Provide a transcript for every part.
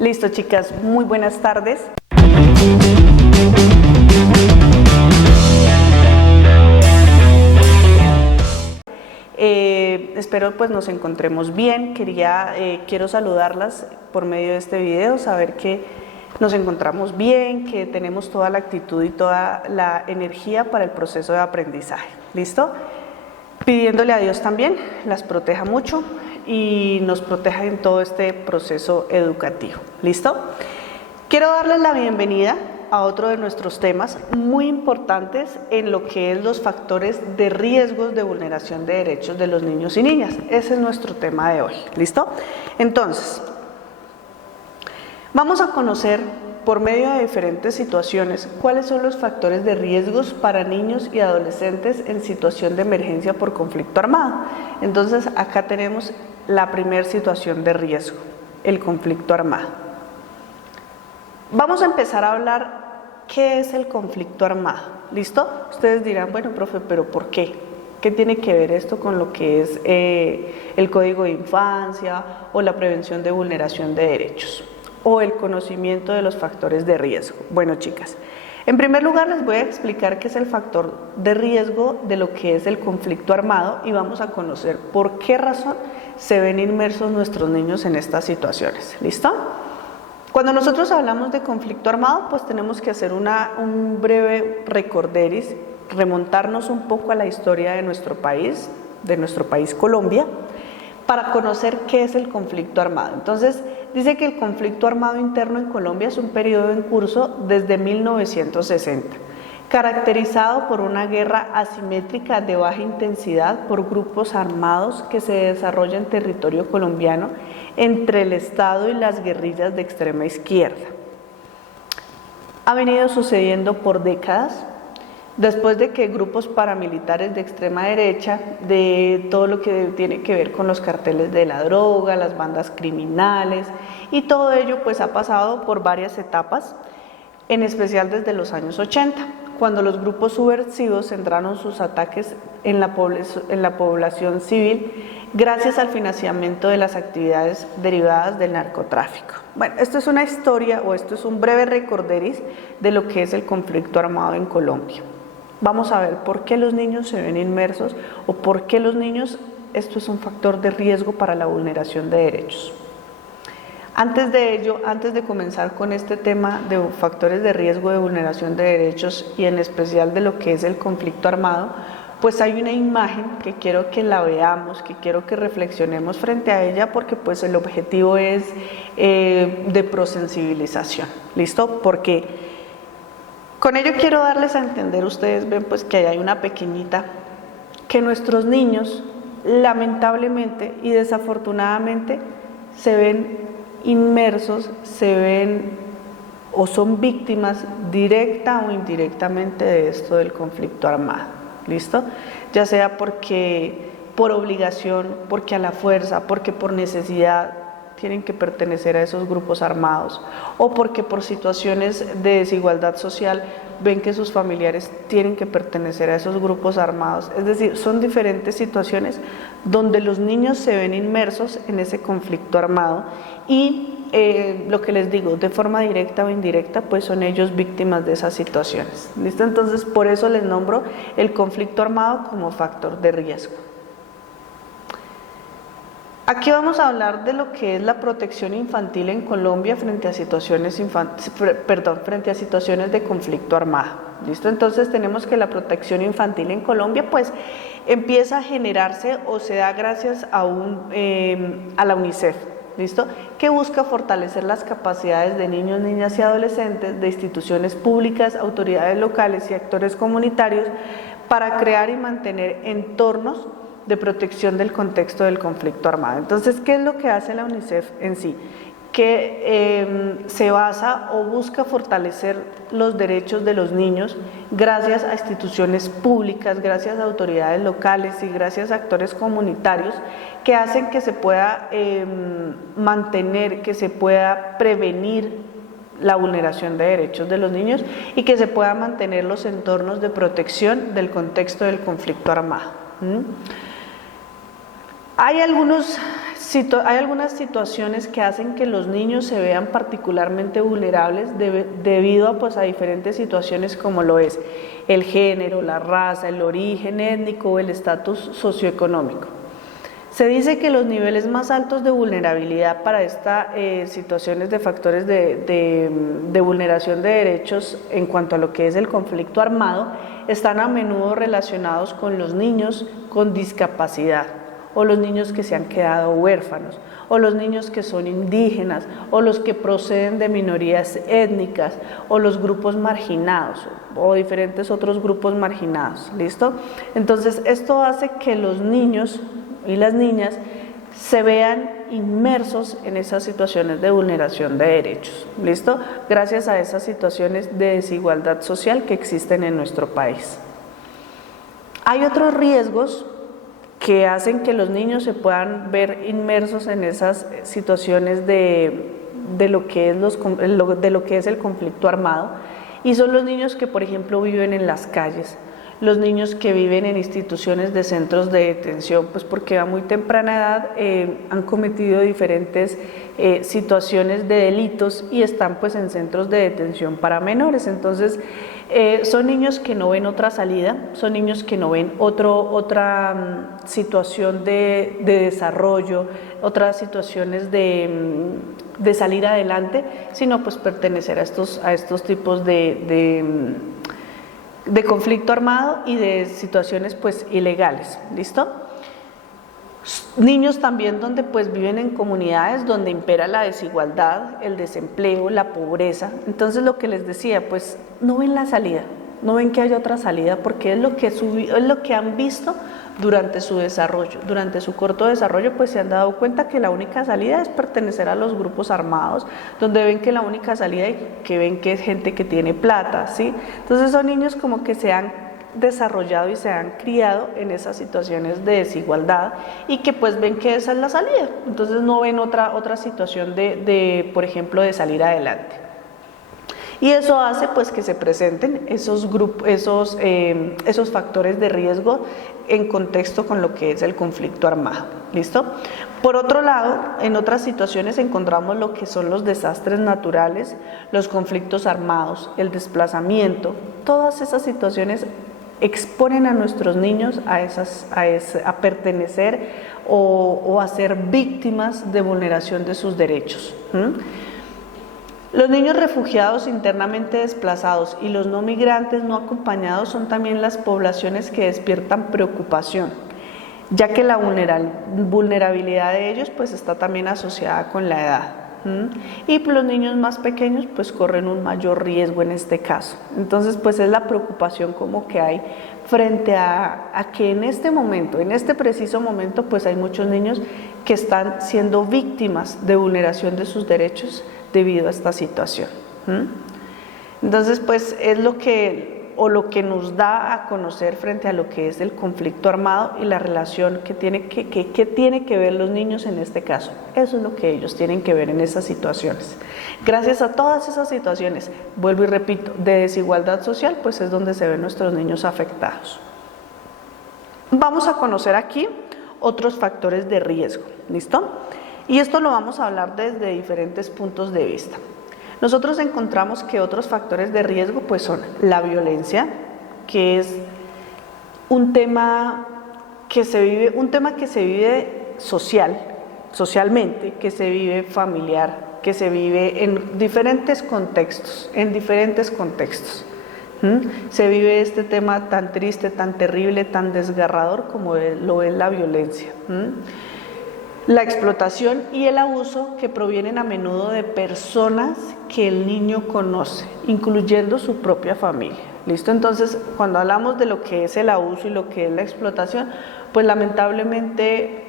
Listo, chicas, muy buenas tardes. Espero pues nos encontremos bien. Quiero saludarlas por medio de este video, saber que nos encontramos bien, que tenemos toda la actitud y toda la energía para el proceso de aprendizaje. ¿Listo? Pidiéndole a Dios también las proteja mucho y nos proteja en todo este proceso educativo. ¿Listo? Quiero darles la bienvenida a otro de nuestros temas muy importantes en lo que es los factores de riesgos de vulneración de derechos de los niños y niñas. Ese es nuestro tema de hoy. ¿Listo? Entonces, vamos a conocer por medio de diferentes situaciones cuáles son los factores de riesgos para niños y adolescentes en situación de emergencia por conflicto armado. Entonces, acá tenemos la primera situación de riesgo, el conflicto armado. Vamos a empezar a hablar qué es el conflicto armado. ¿Listo? Ustedes dirán, bueno, profe, ¿pero por qué? ¿Qué tiene que ver esto con lo que es el Código de Infancia o la prevención de vulneración de derechos o el conocimiento de los factores de riesgo? Bueno, chicas, en primer lugar les voy a explicar qué es el factor de riesgo de lo que es el conflicto armado y vamos a conocer por qué razón se ven inmersos nuestros niños en estas situaciones. ¿Listo? Cuando nosotros hablamos de conflicto armado, pues tenemos que hacer un breve recorderis, remontarnos un poco a la historia de nuestro país Colombia, para conocer qué es el conflicto armado. Entonces, dice que el conflicto armado interno en Colombia es un periodo en curso desde 1960, caracterizado por una guerra asimétrica de baja intensidad por grupos armados que se desarrolla en territorio colombiano entre el Estado y las guerrillas de extrema izquierda. Ha venido sucediendo por décadas, después de que grupos paramilitares de extrema derecha, de todo lo que tiene que ver con los carteles de la droga, las bandas criminales, y todo ello pues ha pasado por varias etapas, en especial desde los años 80, cuando los grupos subversivos centraron sus ataques en la población civil gracias al financiamiento de las actividades derivadas del narcotráfico. Bueno, esto es una historia o esto es un breve recorderis de lo que es el conflicto armado en Colombia. Vamos a ver por qué los niños se ven inmersos o por qué los niños, esto es un factor de riesgo para la vulneración de derechos. Antes de ello, antes de comenzar con este tema de factores de riesgo de vulneración de derechos y en especial de lo que es el conflicto armado, pues hay una imagen que quiero que la veamos, que quiero que reflexionemos frente a ella porque pues el objetivo es de prosensibilización. ¿Listo? Porque con ello quiero darles a entender, ustedes ven pues que ahí hay una pequeñita, que nuestros niños lamentablemente y desafortunadamente se ven inmersos, se ven o son víctimas directa o indirectamente de esto del conflicto armado. ¿Listo? Ya sea porque por obligación, porque a la fuerza, porque por necesidad tienen que pertenecer a esos grupos armados o porque por situaciones de desigualdad social ven que sus familiares tienen que pertenecer a esos grupos armados. Es decir, son diferentes situaciones donde los niños se ven inmersos en ese conflicto armado y lo que les digo, de forma directa o indirecta, pues son ellos víctimas de esas situaciones. ¿Listo? Entonces, por eso les nombro el conflicto armado como factor de riesgo. Aquí vamos a hablar de lo que es la protección infantil en Colombia frente a situaciones de conflicto armado. ¿Listo? Entonces tenemos que la protección infantil en Colombia pues empieza a generarse o se da gracias a la UNICEF. ¿Listo? Que busca fortalecer las capacidades de niños, niñas y adolescentes de instituciones públicas, autoridades locales y actores comunitarios para crear y mantener entornos de protección del contexto del conflicto armado. Entonces, ¿qué es lo que hace la UNICEF en sí? Que se basa o busca fortalecer los derechos de los niños gracias a instituciones públicas, gracias a autoridades locales y gracias a actores comunitarios que hacen que se pueda mantener, que se pueda prevenir la vulneración de derechos de los niños y que se puedan mantener los entornos de protección del contexto del conflicto armado. Hay algunos hay algunas situaciones que hacen que los niños se vean particularmente vulnerables debido a, pues, a diferentes situaciones como lo es el género, la raza, el origen étnico o el estatus socioeconómico. Se dice que los niveles más altos de vulnerabilidad para estas situaciones de factores de vulneración de derechos en cuanto a lo que es el conflicto armado están a menudo relacionados con los niños con discapacidad, o los niños que se han quedado huérfanos, o los niños que son indígenas, o los que proceden de minorías étnicas, o los grupos marginados, o diferentes otros grupos marginados, ¿listo? Entonces, esto hace que los niños y las niñas se vean inmersos en esas situaciones de vulneración de derechos, ¿listo? Gracias a esas situaciones de desigualdad social que existen en nuestro país. Hay otros riesgos que hacen que los niños se puedan ver inmersos en esas situaciones de lo que es el conflicto armado, y son los niños que, por ejemplo, viven en las calles, los niños que viven en instituciones de centros de detención, pues porque a muy temprana edad han cometido diferentes situaciones de delitos y están pues en centros de detención para menores. Entonces son niños que no ven otra salida, son niños que no ven otra situación de desarrollo, otras situaciones de salir adelante, sino pues pertenecer a estos tipos de conflicto armado y de situaciones pues ilegales, ¿listo? Niños también donde pues viven en comunidades donde impera la desigualdad, el desempleo, la pobreza. Entonces lo que les decía, pues no ven la salida, no ven que haya otra salida, porque es lo que han visto durante su desarrollo, durante su corto desarrollo, pues se han dado cuenta que la única salida es pertenecer a los grupos armados, donde ven que la única salida y que ven que es gente que tiene plata, ¿sí? Entonces son niños como que se han desarrollado y se han criado en esas situaciones de desigualdad y que pues ven que esa es la salida, entonces no ven otra situación por ejemplo, de salir adelante. Y eso hace pues que se presenten esos factores de riesgo en contexto con lo que es el conflicto armado, ¿listo? Por otro lado, en otras situaciones encontramos lo que son los desastres naturales, los conflictos armados, el desplazamiento. Todas esas situaciones exponen a nuestros niños a pertenecer o a ser víctimas de vulneración de sus derechos. Los niños refugiados internamente desplazados y los no migrantes no acompañados son también las poblaciones que despiertan preocupación, ya que la vulnerabilidad de ellos pues está también asociada con la edad. Y los niños más pequeños pues corren un mayor riesgo en este caso. Entonces pues es la preocupación como que hay frente a que en este momento, en este preciso momento, pues hay muchos niños que están siendo víctimas de vulneración de sus derechos debido a esta situación. Entonces pues es lo que nos da a conocer frente a lo que es el conflicto armado y la relación que tiene que ver los niños en este caso. Eso es lo que ellos tienen que ver en esas situaciones. Gracias a todas esas situaciones, vuelvo y repito, de desigualdad social, pues es donde se ven nuestros niños afectados. Vamos a conocer aquí otros factores de riesgo, ¿listo? Y esto lo vamos a hablar desde diferentes puntos de vista. Nosotros encontramos que otros factores de riesgo pues son la violencia, que es un tema que se vive socialmente, que se vive familiar, que se vive en diferentes contextos, Se vive este tema tan triste, tan terrible, tan desgarrador como lo es la violencia. La explotación y el abuso que provienen a menudo de personas que el niño conoce, incluyendo su propia familia. ¿Listo? Entonces, cuando hablamos de lo que es el abuso y lo que es la explotación, pues lamentablemente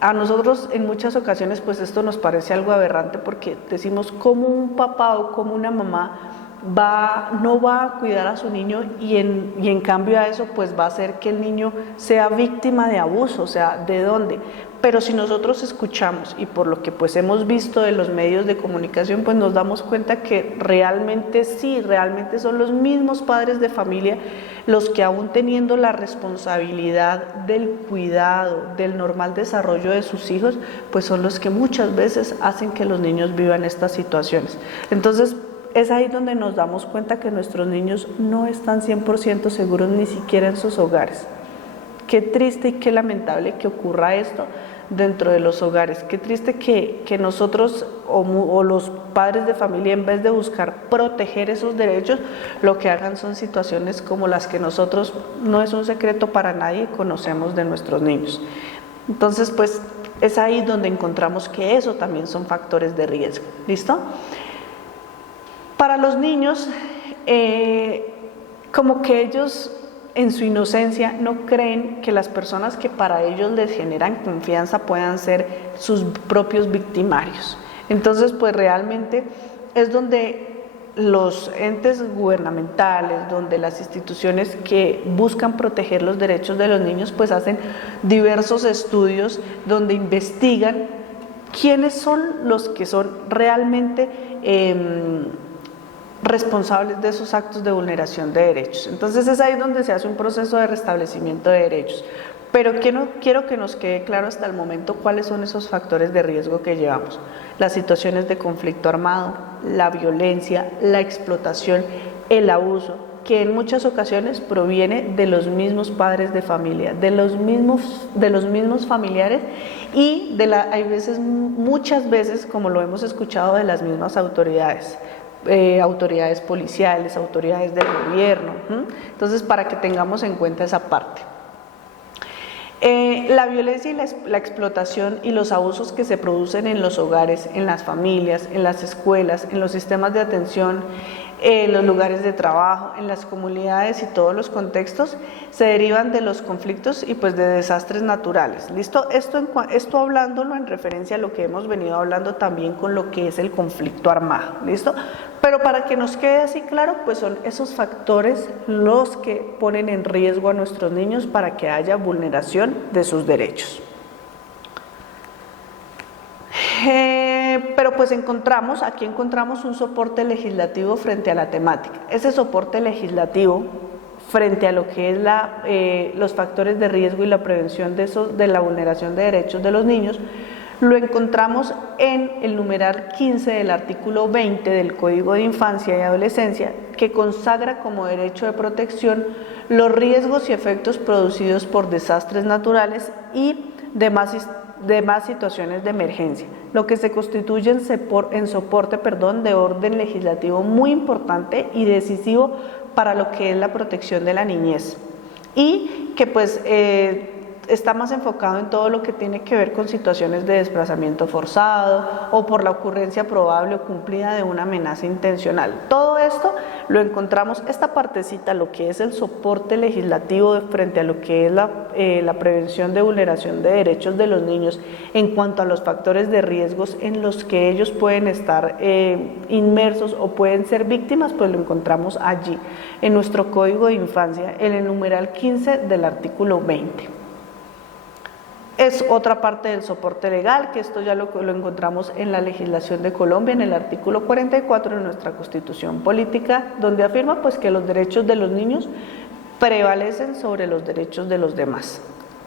a nosotros en muchas ocasiones pues esto nos parece algo aberrante porque decimos cómo un papá o cómo una mamá no va a cuidar a su niño y en cambio a eso pues va a hacer que el niño sea víctima de abuso, o sea, ¿de dónde? Pero si nosotros escuchamos y por lo que pues hemos visto de los medios de comunicación, pues nos damos cuenta que realmente sí, realmente son los mismos padres de familia los que aún teniendo la responsabilidad del cuidado, del normal desarrollo de sus hijos, pues son los que muchas veces hacen que los niños vivan estas situaciones. Entonces, es ahí donde nos damos cuenta que nuestros niños no están 100% seguros ni siquiera en sus hogares. Qué triste y qué lamentable que ocurra esto dentro de los hogares. Qué triste que nosotros o los padres de familia, en vez de buscar proteger esos derechos, lo que hagan son situaciones como las que nosotros, no es un secreto para nadie, conocemos de nuestros niños. Entonces, pues es ahí donde encontramos que eso también son factores de riesgo. ¿Listo? Para los niños, como que ellos en su inocencia no creen que las personas que para ellos les generan confianza puedan ser sus propios victimarios. Entonces, pues realmente es donde los entes gubernamentales, donde las instituciones que buscan proteger los derechos de los niños, pues hacen diversos estudios donde investigan quiénes son los que son realmente responsables de esos actos de vulneración de derechos. Entonces es ahí donde se hace un proceso de restablecimiento de derechos. Pero quiero que nos quede claro hasta el momento cuáles son esos factores de riesgo que llevamos. Las situaciones de conflicto armado, la violencia, la explotación, el abuso, que en muchas ocasiones proviene de los mismos padres de familia, de los mismos familiares y hay veces, muchas veces, como lo hemos escuchado, de las mismas autoridades. Autoridades policiales, autoridades del gobierno. Entonces, para que tengamos en cuenta esa parte. La violencia y la explotación y los abusos que se producen en los hogares, en las familias, en las escuelas, en los sistemas de atención, en los lugares de trabajo, en las comunidades y todos los contextos, se derivan de los conflictos y pues de desastres naturales. ¿Listo? Esto hablándolo en referencia a lo que hemos venido hablando también con lo que es el conflicto armado. ¿Listo? Pero para que nos quede así claro, pues son esos factores los que ponen en riesgo a nuestros niños para que haya vulneración de sus derechos. Pero pues aquí encontramos un soporte legislativo frente a la temática. Ese soporte legislativo frente a lo que es los factores de riesgo y la prevención de la vulneración de derechos de los niños, lo encontramos en el numeral 15 del artículo 20 del Código de Infancia y Adolescencia, que consagra como derecho de protección los riesgos y efectos producidos por desastres naturales y demás situaciones de emergencia, lo que se constituye en soporte de orden legislativo muy importante y decisivo para lo que es la protección de la niñez, y que pues está más enfocado en todo lo que tiene que ver con situaciones de desplazamiento forzado o por la ocurrencia probable o cumplida de una amenaza intencional. Todo esto lo encontramos, esta partecita, lo que es el soporte legislativo frente a lo que es la prevención de vulneración de derechos de los niños en cuanto a los factores de riesgos en los que ellos pueden estar inmersos o pueden ser víctimas, pues lo encontramos allí en nuestro Código de Infancia, en el numeral 15 del artículo 20. Es otra parte del soporte legal, que esto ya lo encontramos en la legislación de Colombia, en el artículo 44 de nuestra Constitución Política, donde afirma pues que los derechos de los niños prevalecen sobre los derechos de los demás.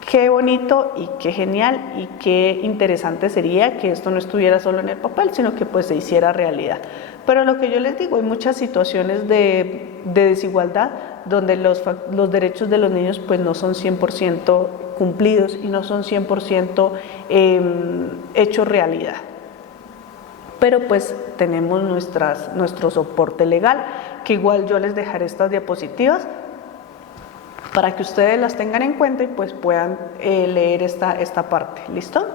Qué bonito y qué genial y qué interesante sería que esto no estuviera solo en el papel, sino que pues se hiciera realidad. Pero lo que yo les digo, hay muchas situaciones de desigualdad donde los derechos de los niños pues no son 100% cumplidos y no son 100% hechos realidad. Pero pues tenemos nuestro soporte legal, que igual yo les dejaré estas diapositivas para que ustedes las tengan en cuenta y pues puedan leer esta parte. ¿Listo?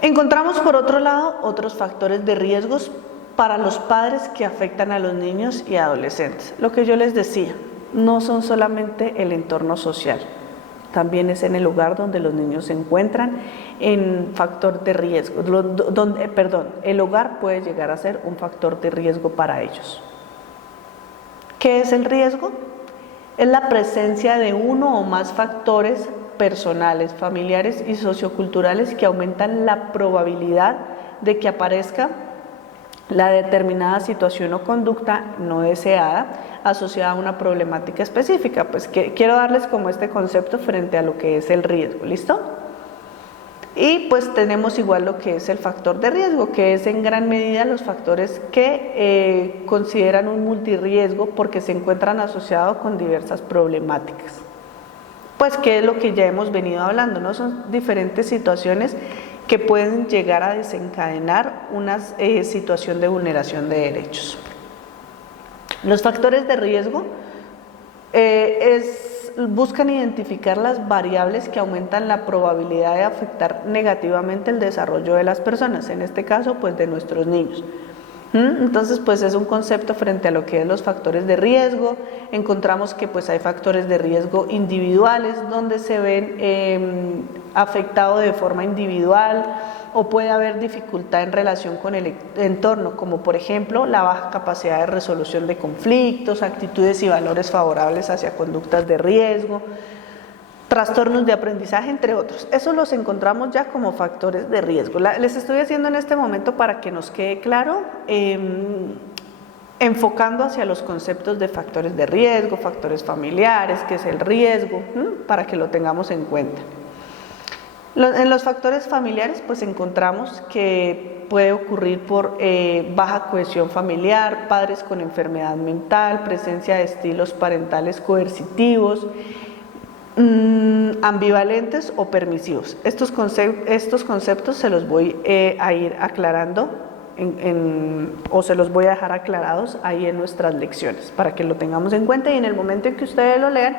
Encontramos por otro lado otros factores de riesgos para los padres que afectan a los niños y adolescentes. Lo que yo les decía, no son solamente el entorno social, también es en el hogar donde los niños se encuentran en factor de riesgo, el hogar puede llegar a ser un factor de riesgo para ellos. ¿Qué es el riesgo? Es la presencia de uno o más factores personales, familiares y socioculturales que aumentan la probabilidad de que aparezca la determinada situación o conducta no deseada asociada a una problemática específica. Pues quiero darles como este concepto frente a lo que es el riesgo, ¿listo? Y pues tenemos igual lo que es el factor de riesgo, que es en gran medida los factores que consideran un multirriesgo porque se encuentran asociados con diversas problemáticas. Pues que es lo que ya hemos venido hablando, ¿no? Son diferentes situaciones que pueden llegar a desencadenar una situación de vulneración de derechos. Los factores de riesgo buscan identificar las variables que aumentan la probabilidad de afectar negativamente el desarrollo de las personas, en este caso pues de nuestros niños. Entonces pues es un concepto frente a lo que es los factores de riesgo. Encontramos que pues hay factores de riesgo individuales donde se ven afectados de forma individual o puede haber dificultad en relación con el entorno, como por ejemplo la baja capacidad de resolución de conflictos, actitudes y valores favorables hacia conductas de riesgo, trastornos de aprendizaje, entre otros. Eso los encontramos ya como factores de riesgo. Les estoy haciendo en este momento para que nos quede claro, enfocando hacia los conceptos de factores de riesgo, factores familiares, qué es el riesgo, para que lo tengamos en cuenta. En los factores familiares pues encontramos que puede ocurrir por baja cohesión familiar, padres con enfermedad mental, presencia de estilos parentales coercitivos, ambivalentes o permisivos. Estos conceptos se los voy a ir aclarando o se los voy a dejar aclarados ahí en nuestras lecciones para que lo tengamos en cuenta y en el momento en que ustedes lo lean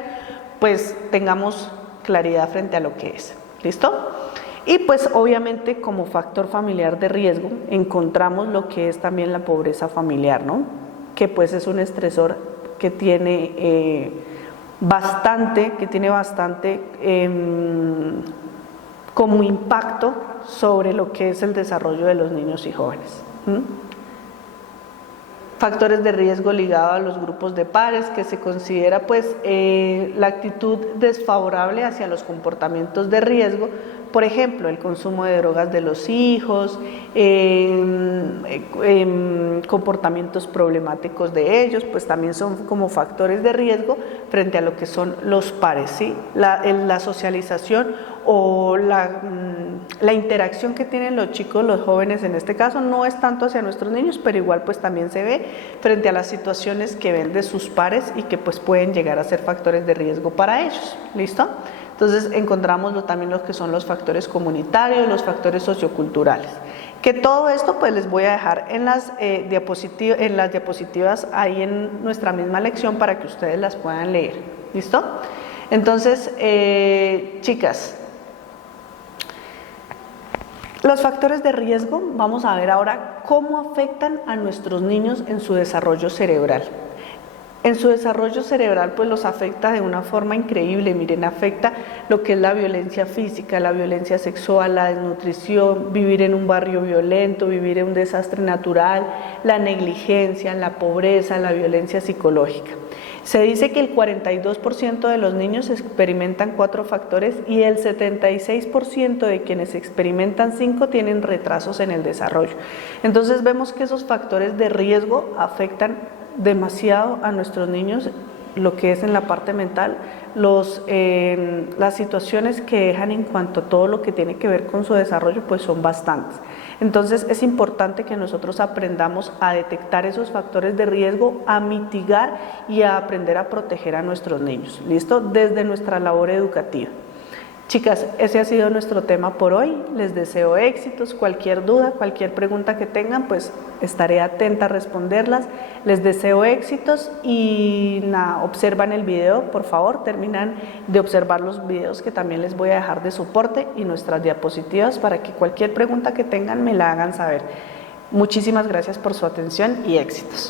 pues tengamos claridad frente a lo que es. ¿Listo? Y pues obviamente como factor familiar de riesgo encontramos lo que es también la pobreza familiar, ¿no? Que pues es un estresor que tiene bastante como impacto sobre lo que es el desarrollo de los niños y jóvenes. Factores de riesgo ligados a los grupos de pares, que se considera pues la actitud desfavorable hacia los comportamientos de riesgo, por ejemplo, el consumo de drogas de los hijos, comportamientos problemáticos de ellos, pues también son como factores de riesgo frente a lo que son los pares, ¿sí? La socialización o la interacción que tienen los chicos, los jóvenes en este caso, no es tanto hacia nuestros niños, pero igual pues también se ve frente a las situaciones que ven de sus pares y que pues pueden llegar a ser factores de riesgo para ellos, ¿listo? Entonces encontramos también lo que son los factores comunitarios, los factores socioculturales. Que todo esto pues les voy a dejar en las diapositivas ahí en nuestra misma lección para que ustedes las puedan leer, ¿listo? Entonces, chicas, los factores de riesgo, vamos a ver ahora cómo afectan a nuestros niños en su desarrollo cerebral. En su desarrollo cerebral pues los afecta de una forma increíble, miren, afecta lo que es la violencia física, la violencia sexual, la desnutrición, vivir en un barrio violento, vivir en un desastre natural, la negligencia, la pobreza, la violencia psicológica. Se dice que el 42% de los niños experimentan 4 factores y el 76% de quienes experimentan 5 tienen retrasos en el desarrollo. Entonces vemos que esos factores de riesgo afectan demasiado a nuestros niños, lo que es en la parte mental, las situaciones que dejan en cuanto a todo lo que tiene que ver con su desarrollo pues son bastantes. Entonces es importante que nosotros aprendamos a detectar esos factores de riesgo, a mitigar y a aprender a proteger a nuestros niños, ¿listo? Desde nuestra labor educativa. Chicas, ese ha sido nuestro tema por hoy. Les deseo éxitos. Cualquier duda, cualquier pregunta que tengan, pues estaré atenta a responderlas. Les deseo éxitos y nada, observan el video, por favor, terminan de observar los videos que también les voy a dejar de soporte y nuestras diapositivas para que cualquier pregunta que tengan me la hagan saber. Muchísimas gracias por su atención y éxitos.